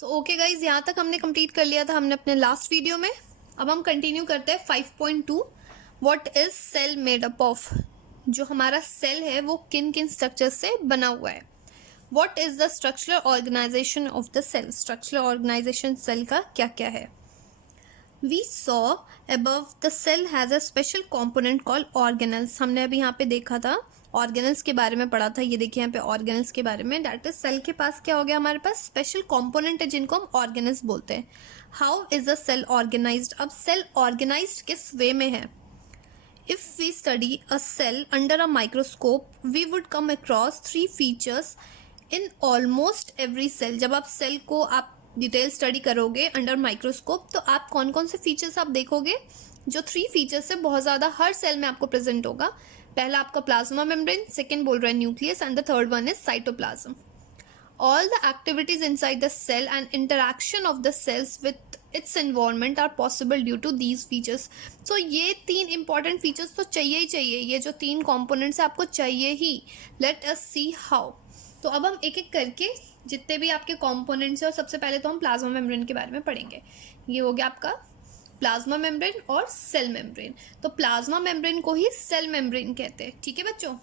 So okay guys, यहाँ तक हमने कंप्लीट कर लिया था हमने अपने लास्ट वीडियो में। अब हम कंटिन्यू करते हैं 5.2 what is cell made up of. जो हमारा सेल है वो किन किन स्ट्रक्चर से बना हुआ है। What is the structural organisation of the cell. Structural organisation cell का क्या क्या है। We saw above the cell has a special component called organelles। हमने अभी यहाँ पे देखा था ऑर्गेनल्स के बारे में पढ़ा था। ये देखिए यहाँ पे ऑर्गेनल्स के बारे में, दैट इज सेल के पास क्या हो गया, हमारे पास स्पेशल कंपोनेंट है जिनको हम ऑर्गेनल्स बोलते हैं। How is a cell organised. अब सेल ऑर्गेनाइज्ड किस वे में है। If we study a cell under a microscope we would come across 3 features in almost every cell. जब आप सेल को आप डिटेल स्टडी करोगे अंडर माइक्रोस्कोप तो आप कौन कौन से फीचर्स आप देखोगे। जो 3 फीचर्स है बहुत ज़्यादा हर सेल में आपको प्रेजेंट होगा। पहला आपका प्लाज्मा मेम्ब्रेन, सेकेंड बोल रहा है nucleus, and the third one is cytoplasm. All the activities inside the cell and interaction of the cells with its environment are possible due to these features. So ये 3 important features तो चाहिए ही चाहिए। ये जो 3 components है आपको चाहिए ही। Let us see how. तो अब हम एक एक करके जितने भी आपके कॉम्पोनेंट्स हैं, और सबसे पहले तो हम प्लाज्मा मेम्ब्रेन के बारे में पढ़ेंगे। ये हो गया आपका प्लाज्मा मेम्ब्रेन और सेल मेम्ब्रेन। तो प्लाज्मा मेम्ब्रेन को ही सेल मेम्ब्रेन कहते हैं, ठीक है बच्चों।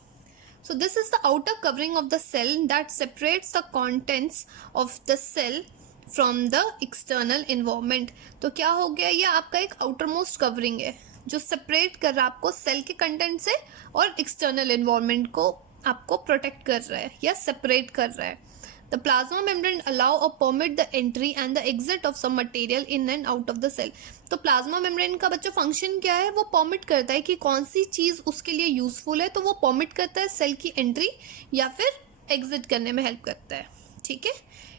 So this is the outer covering of the cell that separates the contents of the cell from the external environment. तो क्या हो गया, ये आपका एक आउटर मोस्ट कवरिंग है जो सेपरेट कर रहा है आपको सेल के कंटेंट से और एक्सटर्नल इन्वायरमेंट को आपको प्रोटेक्ट कर रहा है या सेपरेट कर रहा है। The plasma membrane allow or permit the entry and the exit of some material in and out of the cell। तो प्लाज्मा मेम्ब्रेन का बच्चों फंक्शन क्या है, वो परमिट करता है कि कौन सी चीज़ उसके लिए यूजफुल है, तो वो परमिट करता है सेल की एंट्री या फिर एग्जिट करने में हेल्प करता है, ठीक है।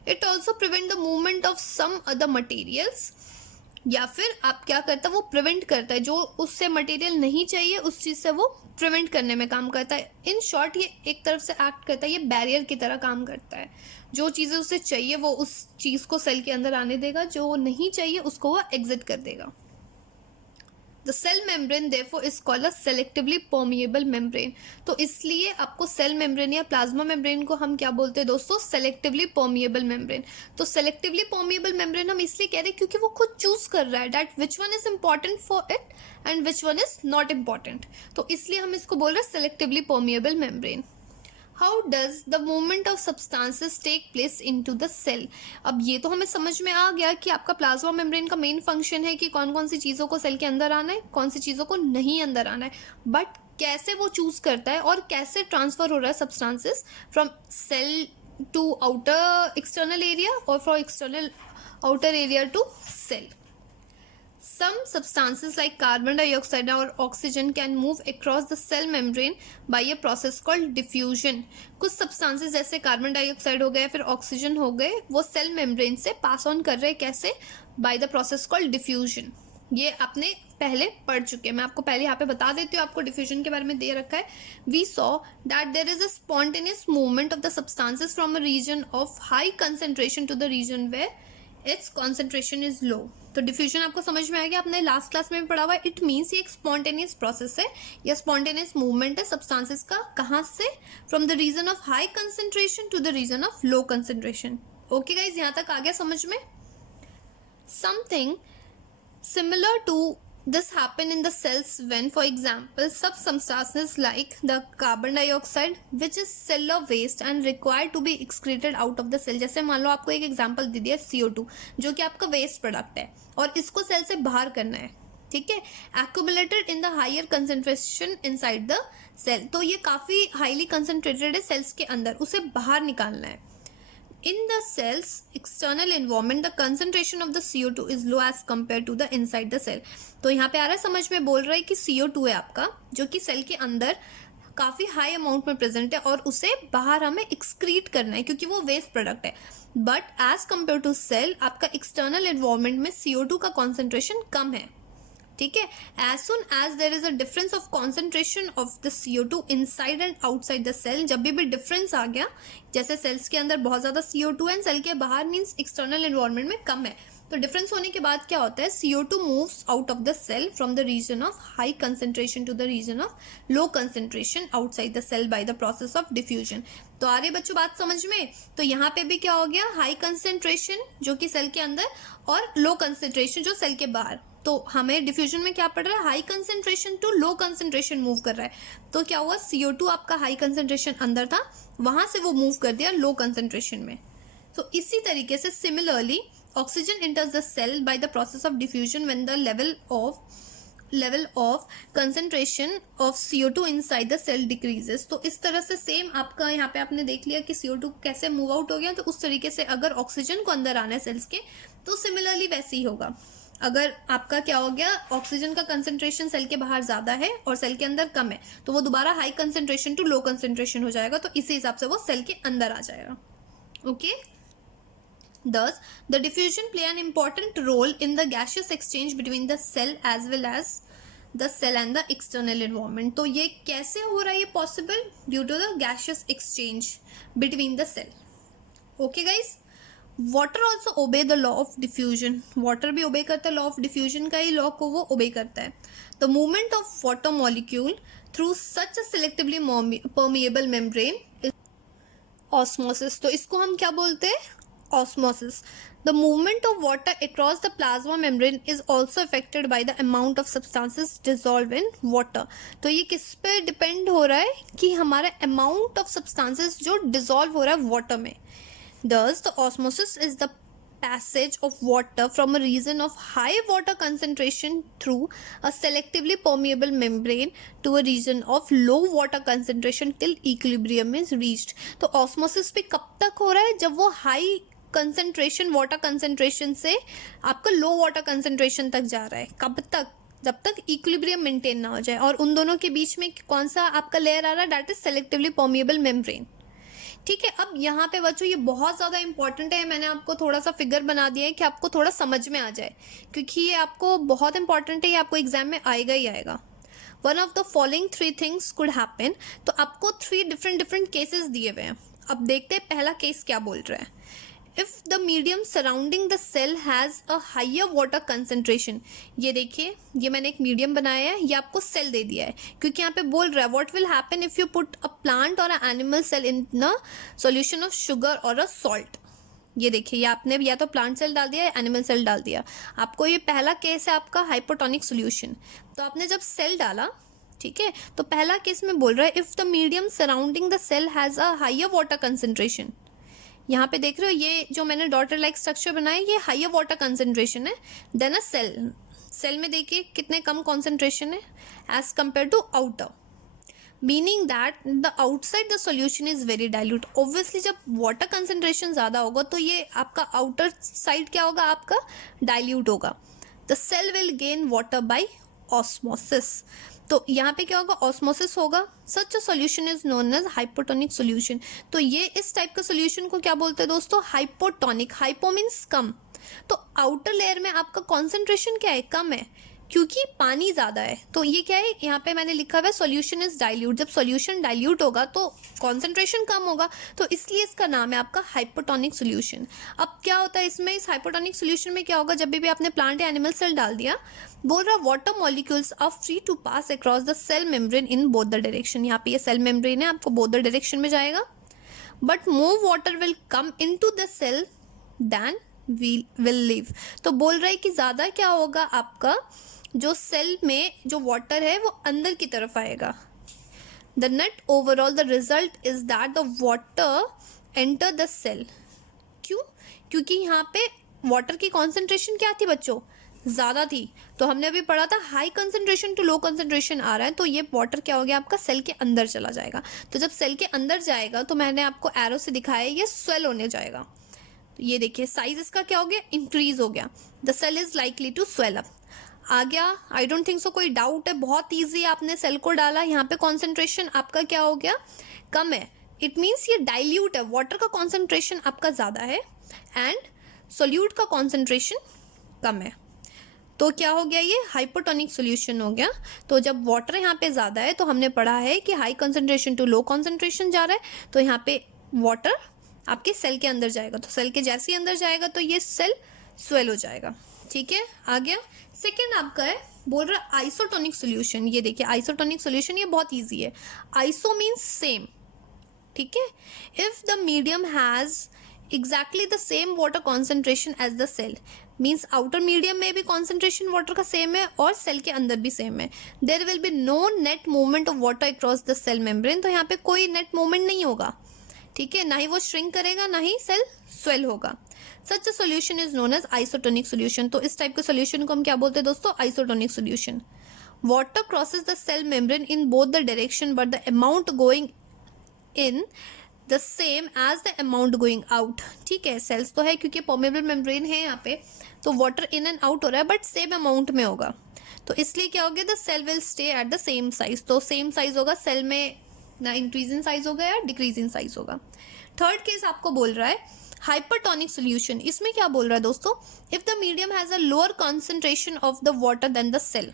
It also prevent the movement of some other materials, या फिर आप क्या करता है वो प्रिवेंट करता है जो उससे मटेरियल नहीं चाहिए उस चीज़ से वो प्रिवेंट करने में काम करता है। इन शॉर्ट ये एक तरफ से एक्ट करता है, ये बैरियर की तरह काम करता है। जो चीज़ें उसे चाहिए वो उस चीज़ को सेल के अंदर आने देगा, जो नहीं चाहिए उसको वो एग्जिट कर देगा। The cell membrane therefore is called a selectively permeable membrane. तो इसलिए आपको सेल मेम्ब्रेन या प्लाज्मा मेम्ब्रेन को हम क्या बोलते हैं दोस्तों, सेलेक्टिवली परमिएबल मेम्ब्रेन। तो सेलेक्टिवली परमिएबल मेम्ब्रेन हम इसलिए कह रहे हैं क्योंकि वो खुद चूज कर रहा है that which one is important for it and which one is not important. तो इसलिए हम इसको बोल रहे हैं selectively permeable membrane. How does the movement of substances take place into the cell. अब ये तो हमें समझ में आ गया कि आपका प्लाज्मा मेम्ब्रेन का मेन फंक्शन है कि कौन कौन सी चीज़ों को सेल के अंदर आना है, कौन सी चीज़ों को नहीं अंदर आना है। बट कैसे वो चूज करता है और कैसे ट्रांसफर हो रहा है substances from cell to outer external area और from external outer area to cell. Some substances like carbon dioxide or oxygen can move across the cell membrane by a process called diffusion। कुछ substances जैसे carbon dioxide हो गए फिर oxygen हो गए वो cell membrane से पास ऑन कर रहे हैं, कैसे, bye the process called diffusion. ये आपने पहले पढ़ चुके हैं, मैं आपको पहले यहाँ पे बता देती हूँ, आपको डिफ्यूजन के बारे में दे रखा है। We saw that there is a spontaneous movement of the substances from a region of high concentration to the region where its concentration is low. तो डिफ्यूजन आपको समझ में आ गया, आपने लास्ट क्लास में भी पढ़ा हुआ है। इट मीन्स ये एक स्पॉन्टेनियस प्रोसेस है या स्पॉन्टेनियस मूवमेंट है सब्सटेंसेस का, कहाँ से, from the region of high concentration to the region of low concentration. Okay guys, यहाँ तक आ गया समझ में। Something similar to this happen in the cells when, for example, some substances like the carbon dioxide which is cellular waste and required to be excreted out of the cell। जैसे मान लो आपको एक एग्जांपल दे दिया CO2 जो कि आपका waste product है और इसको सेल से बाहर करना है, ठीक है, accumulated in the higher concentration inside the cell। तो ये काफ़ी हाईली कंसनट्रेटेड है सेल्स के अंदर, उसे बाहर निकालना है। In the cell's external environment, the concentration of the CO2 is low as compared to the inside the cell। तो यहाँ पे आ रहा है समझ में, बोल रहा है कि CO2 है आपका जो कि सेल के अंदर काफ़ी हाई अमाउंट में प्रेजेंट है और उसे बाहर हमें एक्सक्रीट करना है क्योंकि वो वेस्ट प्रोडक्ट है। But as compare to cell आपका एक्सटर्नल एनवायरनमेंट में CO2 का कॉन्सेंट्रेशन कम है, ठीक है। As soon as there is a difference of concentration of the CO2 inside and outside the cell, जब भी डिफरेंस आ गया, जैसे सेल्स के अंदर बहुत ज़्यादा CO2 है, सेल के बाहर मीन्स एक्सटर्नल एनवायरनमेंट में कम है, तो डिफरेंस होने के बाद क्या होता है, CO2 moves out of the cell from the region of high concentration to the region of low concentration outside the cell by the process of diffusion. तो आ रही बच्चों बात समझ में? तो यहाँ पे भी क्या हो गया, हाई कंसेंट्रेशन जो कि सेल के अंदर और लो कंसेंट्रेशन जो सेल के बाहर। तो हमें डिफ्यूजन में क्या पड़ रहा है, high concentration to low concentration move कर रहा है। तो क्या हुआ, CO2 आपका हाई कंसेंट्रेशन अंदर था, वहां से वो मूव कर दिया लो कंसेंट्रेशन में। तो इसी तरीके से similarly oxygen enters the cell by the process of diffusion when the level of concentration of CO2 inside the cell decreases। तो इस तरह से सेम आपका यहाँ पे आपने देख लिया कि CO2 कैसे मूव आउट हो गया, तो उस तरीके से अगर ऑक्सीजन को अंदर आना है सेल्स के तो सिमिलरली वैसे ही होगा। अगर आपका क्या हो गया, ऑक्सीजन का कंसेंट्रेशन सेल के बाहर ज्यादा है और सेल के अंदर कम है, तो वो दोबारा high concentration to low concentration हो जाएगा, तो इसी हिसाब से वो सेल के अंदर आ जाएगा। Okay, Thus, the diffusion play an important role in the gaseous exchange between the cell as well as the cell and the external environment। तो ये कैसे हो रहा है ये possible? Due to the gaseous exchange between the cell। Okay guys, water also obey the law of diffusion। water भी obey करता है law of diffusion का ही law को वो obey करता है। The movement of water molecule through such a selectively permeable membrane is osmosis। तो इसको हम क्या बोलते हैं, osmosis। The movement of water across the plasma membrane is also affected by the amount of substances dissolved in water। तो ये किस पे डिपेंड हो रहा है कि हमारा amount of substances जो dissolve हो रहा है water में। Thus, the osmosis is the passage of water from a region of high water concentration through a selectively permeable membrane to a region of low water concentration till equilibrium is reached। तो osmosis भी कब तक हो रहा है, जब वो high concentration water concentration से आपका लो वाटर कंसेंट्रेशन तक जा रहा है। कब तक, जब तक इक्विलिब्रियम मेंटेन ना हो जाए। और उन दोनों के बीच में कौन सा आपका लेयर आ रहा है, that is selectively permeable membrane. ठीक है, अब यहाँ पे बच्चों ये बहुत ज़्यादा इंपॉर्टेंट है, मैंने आपको थोड़ा सा फिगर बना दिया है कि आपको थोड़ा समझ में आ जाए, क्योंकि ये आपको बहुत इंपॉर्टेंट है, ये आपको एग्जाम में आएगा ही आएगा। One of the following 3 things could happen. तो आपको 3 डिफरेंट केसेस दिए हुए हैं। अब देखते हैं पहला केस क्या बोल रहा है। If the medium surrounding the cell has a higher water concentration, ये देखिए, ये मैंने एक मीडियम बनाया है, ये आपको सेल दे दिया है, क्योंकि यहाँ पे बोल रहा है what will happen if you put a plant or an animal cell in a solution of sugar or a salt। ये देखिए, ये आपने या तो प्लांट सेल डाल दिया या एनिमल सेल डाल दिया। आपको ये पहला केस है आपका हाइपोटोनिक सोल्यूशन। तो आपने जब सेल डाला, ठीक है, तो पहला केस में बोल रहा है if the medium surrounding the cell has a higher water concentration. यहाँ पे देख रहे हो, ये जो मैंने डॉटर लाइक स्ट्रक्चर बनाया, ये हायर वाटर कंसेंट्रेशन है देन अ सेल। सेल में देखिए कितने कम कंसेंट्रेशन है as compare to outer, meaning that the outside the solution is very dilute. Obviously जब वाटर कंसेंट्रेशन ज़्यादा होगा तो ये आपका आउटर साइड क्या होगा, आपका डाइल्यूट होगा। The cell will gain water by osmosis. तो यहाँ पे क्या होगा, ऑस्मोसिस होगा। Such a solution is known as hypotonic solution. तो ये इस टाइप का सॉल्यूशन को क्या बोलते हैं दोस्तों, हाइपोटोनिक। हाइपो मीन्स कम, तो आउटर लेयर में आपका कॉन्सेंट्रेशन क्या है, कम है, क्योंकि पानी ज़्यादा है। तो ये क्या है, यहाँ पे मैंने लिखा हुआ है सॉल्यूशन इज डाइल्यूट। जब सॉल्यूशन डाइल्यूट होगा तो कॉन्सेंट्रेशन कम होगा, तो इसलिए इसका नाम है आपका हाइपोटोनिक सॉल्यूशन। अब क्या होता है इसमें, इस हाइपोटोनिक सॉल्यूशन में क्या होगा, जब भी आपने प्लांट या एनिमल सेल डाल दिया, बोल रहा water molecules are free to pass across the cell membrane in both the direction. यहाँ पे ये सेल मेम्ब्रेन है, आपको बोथ द डायरेक्शन में जाएगा, but more water will come into the cell than will leave. तो बोल रहा है कि ज़्यादा क्या होगा, आपका जो सेल में जो वाटर है वो अंदर की तरफ आएगा। The net overall the result is that the water enter the cell. क्यों, क्योंकि यहाँ पे वाटर की कॉन्सेंट्रेशन क्या थी बच्चों, ज़्यादा थी। तो हमने अभी पढ़ा था high concentration to low concentration आ रहा है, तो ये वाटर क्या हो गया आपका सेल के अंदर चला जाएगा। तो जब सेल के अंदर जाएगा तो मैंने आपको एरो से दिखाया ये स्वेल होने जाएगा। तो ये देखिए साइज इसका क्या हो गया, इंक्रीज हो गया। The cell is likely to swell up. आ गया, आई डोंट थिंक सो कोई डाउट है, बहुत ईजी। आपने सेल को डाला, यहाँ पे कॉन्सेंट्रेशन आपका क्या हो गया, कम है। इट मीन्स ये डाइल्यूट है, वाटर का कॉन्सेंट्रेशन आपका ज़्यादा है एंड सोल्यूट का कॉन्सेंट्रेशन कम है। तो क्या हो गया, ये हाइपोटोनिक सोल्यूशन हो गया। तो जब वाटर यहाँ पे ज़्यादा है तो हमने पढ़ा है कि high concentration to low concentration जा रहा है, तो यहाँ पे वाटर आपके सेल के अंदर जाएगा, तो सेल के जैसे ही अंदर जाएगा तो ये सेल स्वेल हो जाएगा। ठीक है, आ गया। सेकेंड आपका है, बोल रहा है आइसोटोनिक सोल्यूशन। ये देखिए आइसोटोनिक सोल्यूशन, ये बहुत ईजी है। आइसो मीन्स सेम, ठीक है। If the medium has exactly the same water concentration as the cell, means outer medium में भी कॉन्सेंट्रेशन वाटर का सेम है और सेल के अंदर भी सेम है, there will be no net movement of water across the cell membrane, तो यहाँ पे कोई नेट मूवमेंट नहीं होगा, ठीक है, ना ही वो श्रिंक करेगा ना ही सेल स्वेल होगा। Such a solution is known as isotonic solution, तो इस टाइप के सोल्यूशन को हम क्या बोलते हैं दोस्तों, isotonic solution. Water crosses the cell membrane in both the direction but the amount going in the same as the amount going out, ठीक है, सेल्स तो है क्योंकि परमेबल मेम्ब्रेन है यहाँ पे, तो वाटर इन एंड आउट हो रहा है बट सेम अमाउंट में होगा, तो इसलिए क्या हो गया, the cell will stay at the same size, तो सेम साइज होगा, सेल में ना इंक्रीज इन साइज होगा या डिक्रीज इन साइज होगा। थर्ड केस आपको बोल रहा है हाइपरटोनिक सोल्यूशन, इसमें क्या बोल रहा है दोस्तों, if the medium has a lower concentration of the water than the cell,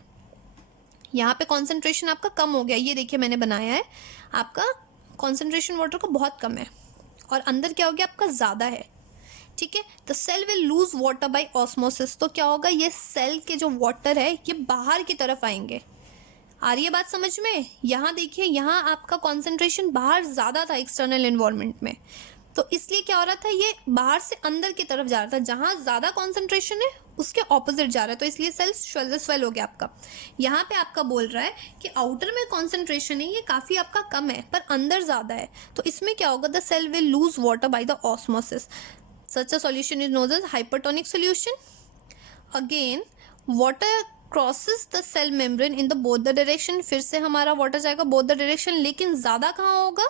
यहाँ पे कॉन्सेंट्रेशन आपका कम हो गया, ये देखिए मैंने बनाया है, आपका कॉन्सेंट्रेशन वाटर का बहुत कम है और अंदर क्या हो गया आपका ज़्यादा है, ठीक है, the cell will lose water by osmosis, तो क्या होगा, ये सेल के जो वाटर है ये बाहर की तरफ आएंगे। आ रही है बात समझ में, यहाँ देखिए, यहाँ आपका कॉन्सेंट्रेशन बाहर ज़्यादा था एक्सटर्नल इन्वायरमेंट में, तो इसलिए क्या हो रहा था, ये बाहर से अंदर की तरफ जा रहा था, जहाँ ज़्यादा कॉन्सेंट्रेशन है उसके ऑपोजिट जा रहा है, तो इसलिए सेल स्वेल हो गया आपका। यहाँ पे आपका बोल रहा है कि आउटर में कॉन्सेंट्रेशन है ये काफ़ी आपका कम है पर अंदर ज़्यादा है, तो इसमें क्या होगा, the cell will lose water by the osmosis, such a solution is known as hypertonic solution. Again water crosses the cell membrane in the both the direction, फिर से हमारा वाटर जाएगा बोथ द डायरेक्शन, लेकिन ज़्यादा कहाँ होगा,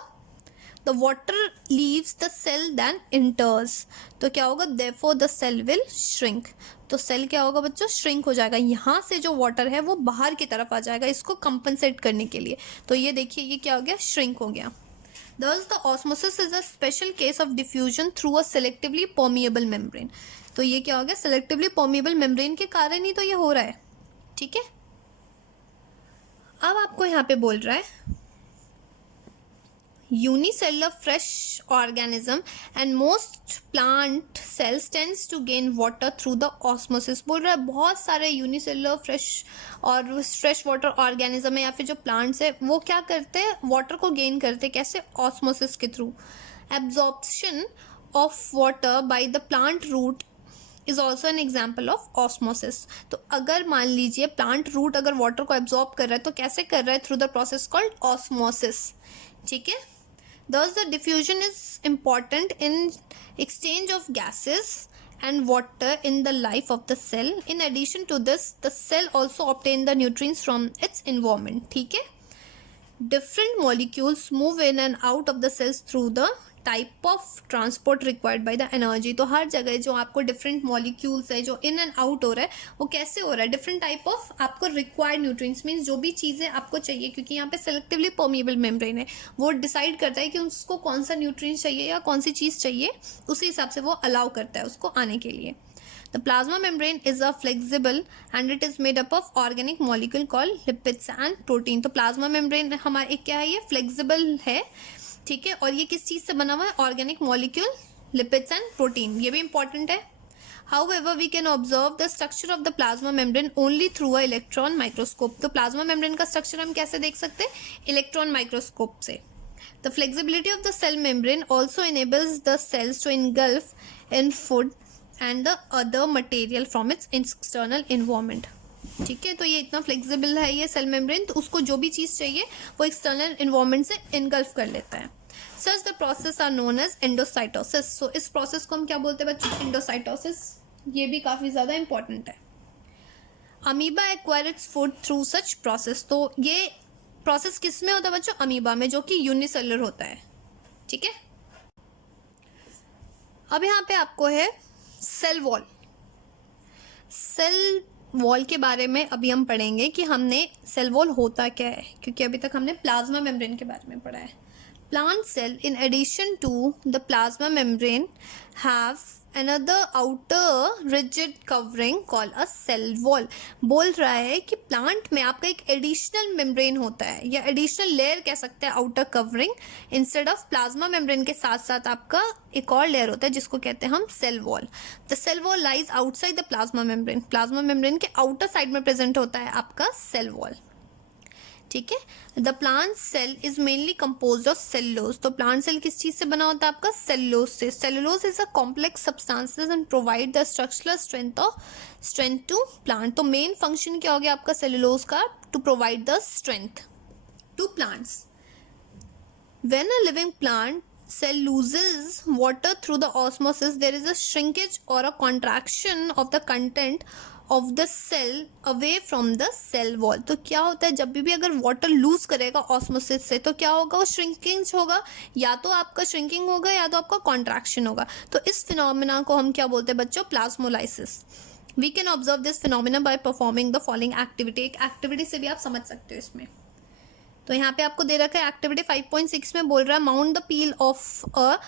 the water leaves the cell than enters, तो क्या होगा, therefore the cell will shrink, तो सेल क्या होगा बच्चों, श्रिंक हो जाएगा, यहाँ से जो वाटर है वो बाहर की तरफ आ जाएगा इसको कंपनसेट करने के लिए, तो ये देखिए ये क्या हो गया, श्रिंक हो गया। Thus the osmosis is a special case of diffusion through a selectively permeable membrane, तो ये क्या हो गया, selectively permeable membrane के कारण ही तो ये हो रहा है, ठीक है। अब आपको यहाँ पे बोल रहा है unicellular fresh organism and most plant cells tends to gain water through the osmosis, बोल रहा है बहुत सारे यूनिसेलुलर फ्रेश वाटर ऑर्गेनिज्म है या फिर जो प्लांट्स है वो क्या करते हैं, वाटर को गेन करते हैं, कैसे, ऑस्मोसिस के through. Absorption of water by the plant root is also an example of osmosis, तो अगर मान लीजिए प्लांट रूट अगर वाटर को एब्जॉर्ब कर रहा है तो कैसे कर रहा है, through the process called osmosis, ठीक है। Thus the diffusion is important in exchange of gases and water in the life of the cell. In addition to this, the cell also obtain the nutrients from its environment, ठीक है। Different molecules move in and out of the cells through the type of transport required by the energy, तो हर जगह जो आपको different molecules है जो in and out हो रहा है वो कैसे हो रहा है, डिफरेंट टाइप ऑफ आपको रिक्वायर्ड न्यूट्रिएंट्स, मीन्स जो भी चीज़ें आपको चाहिए, क्योंकि यहाँ पे सेलेक्टिवली परमिएबल मेम्ब्रेन है, वो डिसाइड करता है कि उसको कौन सा न्यूट्रिएंट चाहिए या कौन सी चीज़ चाहिए, उसी हिसाब से वो अलाउ करता है उसको आने के लिए। The plasma membrane is a flexible and it is made up of organic molecule called lipids and protein, तो प्लाज्मा मेम्ब्रेन हमारा एक क्या है, ये फ्लेक्सिबल है, ठीक है, और ये किस चीज़ से बना हुआ है, organic molecule, lipids and protein, ये भी इंपॉर्टेंट है। However, we can observe the structure of the plasma membrane only through a electron microscope, तो प्लाज्मा मेम्ब्रेन का स्ट्रक्चर हम कैसे देख सकते हैं, इलेक्ट्रॉन माइक्रोस्कोप से। The flexibility of the cell membrane also enables the cells to engulf in food and the other material from its external environment, ठीक है, तो ये इतना फ्लेक्सिबल है ये सेल मेम्ब्रेन, तो उसको जो भी चीज़ चाहिए वो एक्सटर्नल इन्वायरमेंट से इनगल्फ कर लेता है। Such the process are known as endocytosis, so इस प्रोसेस को हम क्या बोलते हैं बच्चों, एंडोसाइटोसिस, ये भी काफ़ी ज़्यादा इंपॉर्टेंट है। Amoeba acquire its food through such process, तो ये प्रोसेस किस में होता है बच्चों, अमीबा में, जो कि यूनिसेलुलर होता है, ठीक है। अब यहाँ पे आपको है सेल वॉल। सेल वॉल के बारे में अभी हम पढ़ेंगे कि हमने सेल वॉल होता क्या है, क्योंकि अभी तक हमने प्लाज्मा मेम्ब्रेन के बारे में पढ़ा है। Plant cell in addition to the plasma membrane have another outer rigid covering called a cell wall, बोल रहा है कि प्लांट में आपका एक एडिशनल मेम्ब्रेन होता है या एडिशनल लेयर कह सकते हैं, outer covering, instead of plasma membrane के साथ साथ आपका एक और लेयर होता है जिसको कहते हैं हम cell wall. The cell wall lies outside the plasma membrane, plasma membrane के आउटर साइड में प्रेजेंट होता है आपका सेल वॉल। ठीक है। The plant cell is mainly composed of cellulose. तो प्लांट सेल किस चीज से बना होता है आपका? सेलुलोज से। Cellulose is a complex substances and provide the structural strength to plant. तो मेन फंक्शन क्या हो गया आपका सेलुलोज का? To provide the strength to plants. When a living plant cell loses water through the osmosis, there is a shrinkage or a contraction of the content of the cell away from the cell wall. तो क्या होता है जब भी अगर water loose करेगा osmosis से तो क्या होगा? वो श्रिंकिंग होगा, या तो आपका श्रिंकिंग होगा या तो आपका कॉन्ट्रैक्शन होगा। तो इस फिनोमिना को हम क्या बोलते हैं बच्चों? Plasmolysis. We can observe this phenomena by performing the following activity. एक एक्टिविटी से भी आप समझ सकते हो इसमें। तो यहाँ पे आपको दे रखा है एक्टिविटी 5.6 में बोल रहा है mount the peel of a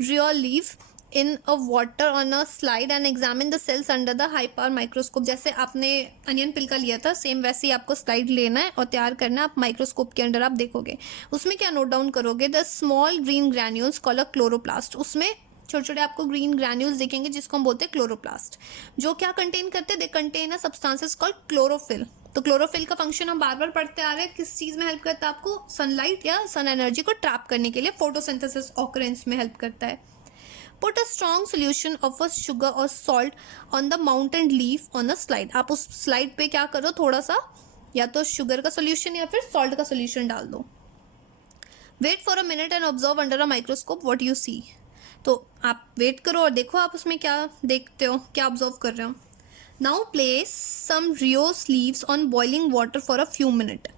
real leaf in a water on a slide and examine the sales under the high power microscope. जैसे आपने अनियन पिल का लिया था सेम वैसे ही आपको स्लाइड लेना है और तैयार करना है। आप माइक्रोस्कोप के अंडर आप देखोगे उसमें क्या नोट डाउन करोगे? The small green granules called a chloroplast. उसमें छोटे छोटे आपको ग्रीन ग्रैन्यूल्स दिखेंगे जिसको हम बोलते हैं क्लोरोप्लास्ट। जो क्या कंटेन करते हैं? They contain a substances called chlorophyll. तो क्लोरोफिल का फंक्शन हम बार बार पढ़ते आ रहे हैं, किस चीज में हेल्प करता है आपको? सनलाइट या सन एनर्जी को ट्रैप करने के लिए फोटोसिंथेसिस ऑकरेंस में हेल्प करता है। Put a strong solution of a sugar और salt on the mountain leaf on a slide. आप उस स्लाइड पे क्या करो? थोड़ा सा या तो शुगर का सोल्यूशन या फिर सॉल्ट का सोल्यूशन डाल दो। Wait for a minute and observe under a microscope what you see. तो आप वेट करो और देखो आप उसमें क्या देखते हो, क्या ऑब्जर्व कर रहे हो। Now place some rhoeo leaves on boiling water for a few minute.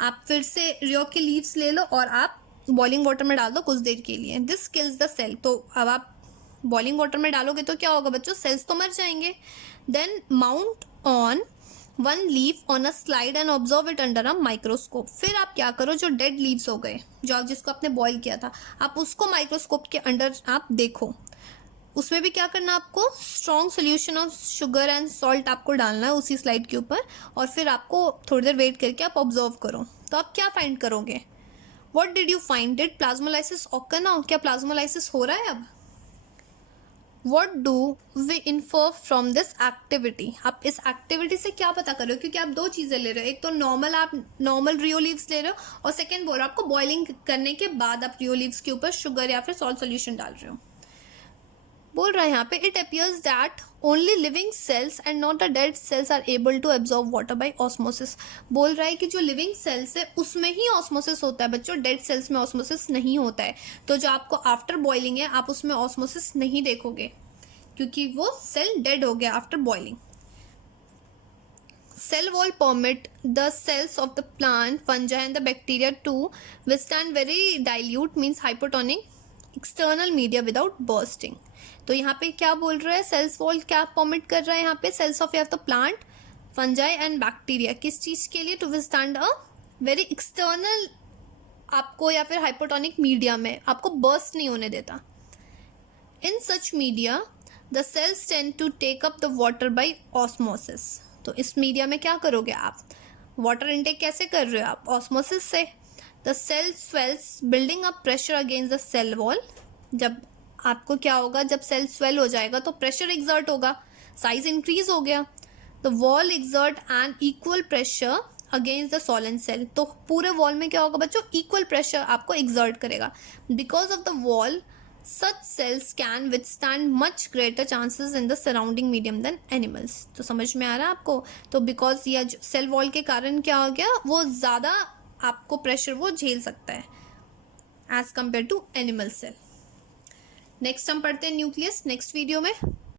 आप फिर से रियो के लीव्स ले लो और आप बॉइलिंग वाटर में डाल दो कुछ देर के लिए। This kills the cell. तो अब आप बॉइलिंग वाटर में डालोगे तो क्या होगा बच्चों? सेल्स तो मर जाएंगे। Then mount on one leaf on a slide and observe it under a microscope. फिर आप क्या करो? जो डेड लीव्स हो गए, जो आप जिसको आपने बॉईल किया था, आप उसको माइक्रोस्कोप के अंडर आप देखो। उसमें भी क्या करना आपको? Strong solution of sugar and salt आपको डालना है उसी स्लाइड के ऊपर और फिर आपको थोड़ी देर वेट करके आप ऑब्जर्व करो। तो आप क्या फाइंड करोगे? What did you find? Did plasmolysis occur now? क्या प्लाज्मोलाइसिस हो रहा है अब? What do we infer from this activity? आप इस एक्टिविटी से क्या पता कर रहे हो? क्योंकि आप दो चीज़ें ले रहे हो, एक तो नॉर्मल आप नॉर्मल रियो लीव्स ले रहे हो और सेकेंड बोल रहे हो आपको बॉइलिंग करने के बाद आप रियो लीव्स के ऊपर शुगर या फिर सॉल्ट सोल्यूशन डाल रहे हो। बोल रहा है यहाँ पे it appears that only living cells and not the dead cells are able to absorb water by osmosis. बोल रहा है कि जो लिविंग सेल्स है उसमें ही ऑस्मोसिस होता है बच्चों, डेड सेल्स में ऑस्मोसिस नहीं होता है। तो जो आपको आफ्टर बॉइलिंग है आप उसमें ऑस्मोसिस नहीं देखोगे क्योंकि वो सेल डेड हो गया after boiling. Cell wall permit the cells of the plant, fungi and the bacteria to withstand very dilute means hypotonic external media without bursting। तो यहाँ पे क्या बोल रहा है? सेल्स वॉल क्या परमिट कर रहा है यहाँ पे? सेल्स ऑफ या तो प्लांट, फंजाई एंड बैक्टीरिया किस चीज के लिए? To withstand a very external आपको या फिर हाइपोटोनिक मीडिया में आपको बर्स्ट नहीं होने देता। In such media the cells tend to take up the water by osmosis. तो इस मीडिया में क्या करोगे आप? वाटर इनटेक कैसे कर रहे हो आप? ऑस्मोसिस से। The cell swells building up pressure against the cell wall. जब आपको क्या होगा? जब सेल स्वेल हो जाएगा तो प्रेशर एक्सर्ट होगा, साइज इंक्रीज हो गया। The wall exert and equal pressure against the solid cell. तो पूरे वॉल में क्या होगा बच्चों? इक्वल प्रेशर आपको एक्सर्ट करेगा। Because of the wall such cells can withstand much greater chances in the surrounding medium than animals। तो समझ में आ रहा है आपको? तो बिकॉज ये सेल वॉल के कारण क्या हो गया? वो ज़्यादा आपको प्रेशर वो झेल सकता है as compare to animal cell. Next हम पढ़ते हैं न्यूक्लियस नेक्स्ट वीडियो में।